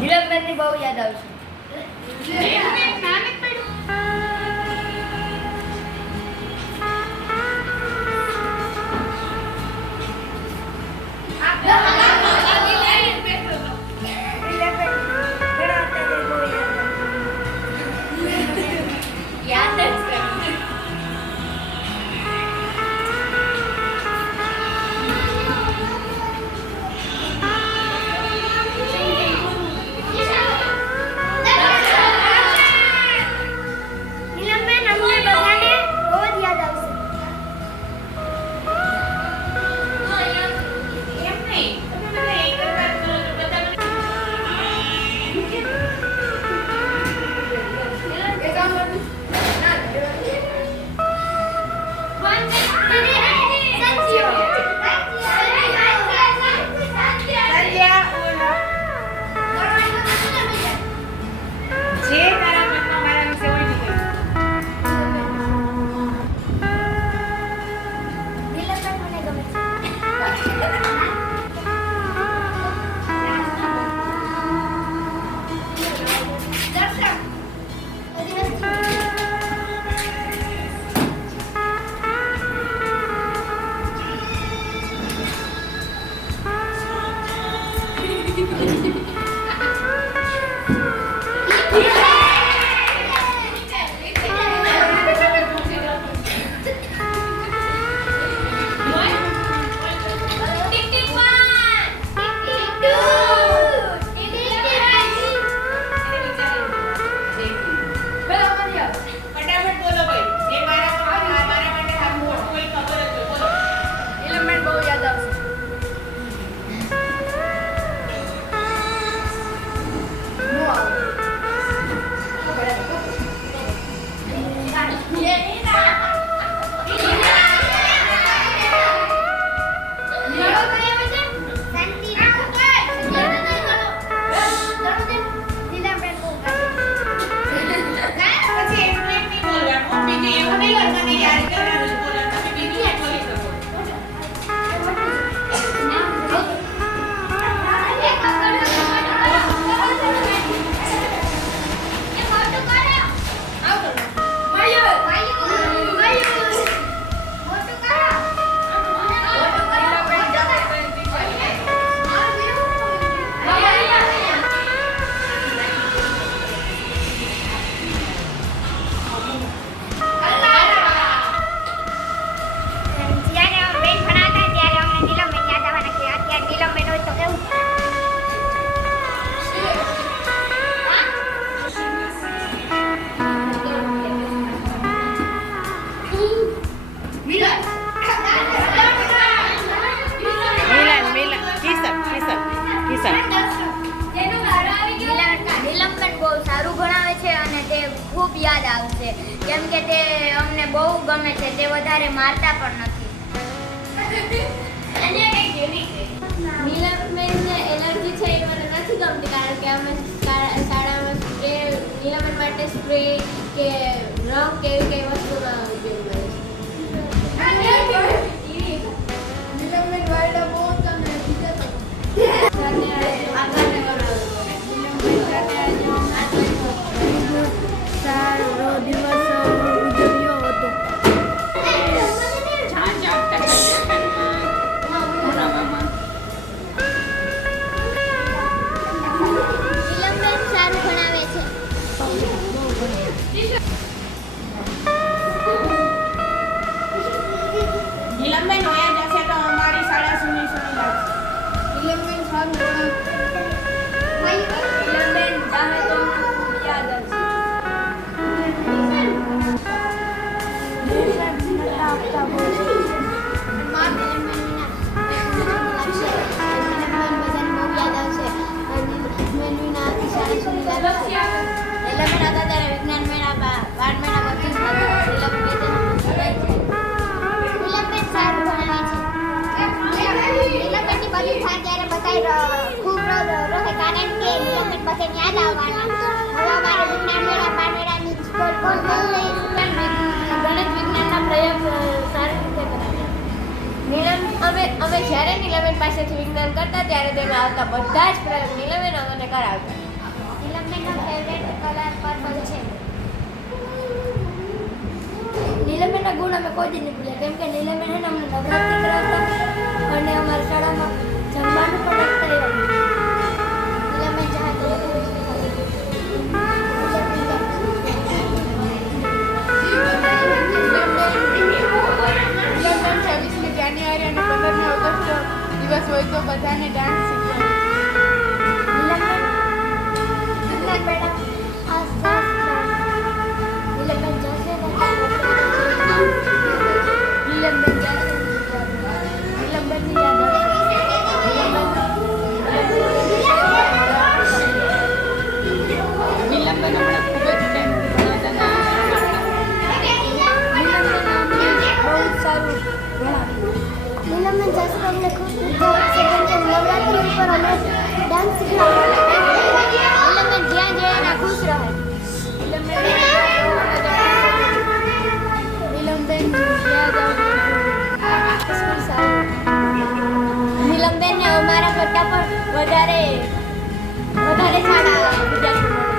નીલમબેનની બહુ યાદ આવશે. ખૂબ યાદ આવશે કેમ કે તે અમને બહુ ગમે છે. તે વધારે મારતા પણ નથી. નીલમબેનને એલર્જી છે એ મને નથી ગમતી કારણ કે અમે શાળામાં સ્પ્રે નીલમબેન માટે સ્પ્રે કે રંગ કે એવી કઈ વસ્તુનો ઉપયોગ કરે છે. નીલમબેન વાળા બહુ તમે સારો દિવસ ઉજવ્યો હતો. નીલમબેન સારું ભણાવે છે. નીલમબેન હોયા જશે તો અમારી શાળા સુની લાગશે. નીલમબેન સારું ભણાવે. નીલમબેન જાણે તો ખૂબ યાદ આવશે. ખૂબ રહે કારણ કે નીલમબેન પછી યાદ આવવાના. હવે અમારે વિજ્ઞાન મેળા પાનમેળાની સ્કૂલ ગણિત વિજ્ઞાનના પ્રયોગ અમે જ્યારે નીલમબેન પાસેથી વિજ્ઞાન કરતા ત્યારે તેમાં આવતા બધા જ પ્રયોગ નીલમબેન અમને કરાવતા. નીલમબેનનો ફેવરેટ કલર પર્પલ છે. નીલમબેનના ગુણ અમે કોઈ દી નહીં ભૂલ્યા કેમ કે નીલમબેન છે ને અમને નવરાત્રિ કરાવતા અને અમારી શાળામાં જમવાનું પણ એક કરાવ્યું. નીલમબેન ચાહે તો નીલમબેન 26મી જાન્યુઆરી અને 15મી ઓગસ્ટ દિવસ હોય તો બધાને ડાન્સ શીખવાડે. નીલમબેન આ નીલમબેન જશે ને નીલમબેન જશે નીલમબેનની યાદ નીલમબેન હમણાં ખૂબ જ ટાઈમ ભણ્યા બહુ સારું નીલમબેન જશે તો અમને ખૂબ થાય છે કેમ કે નવરાત્રિ ઉપર અમે ડાન્સ શીખવાડે. નીલમબેન જ્યાં જાય એના ખુશ રહે. નીલમબેન નીલમબેનને અમારા કરતાં પણ વધારે સારા વિદ્યાર્થી મળે.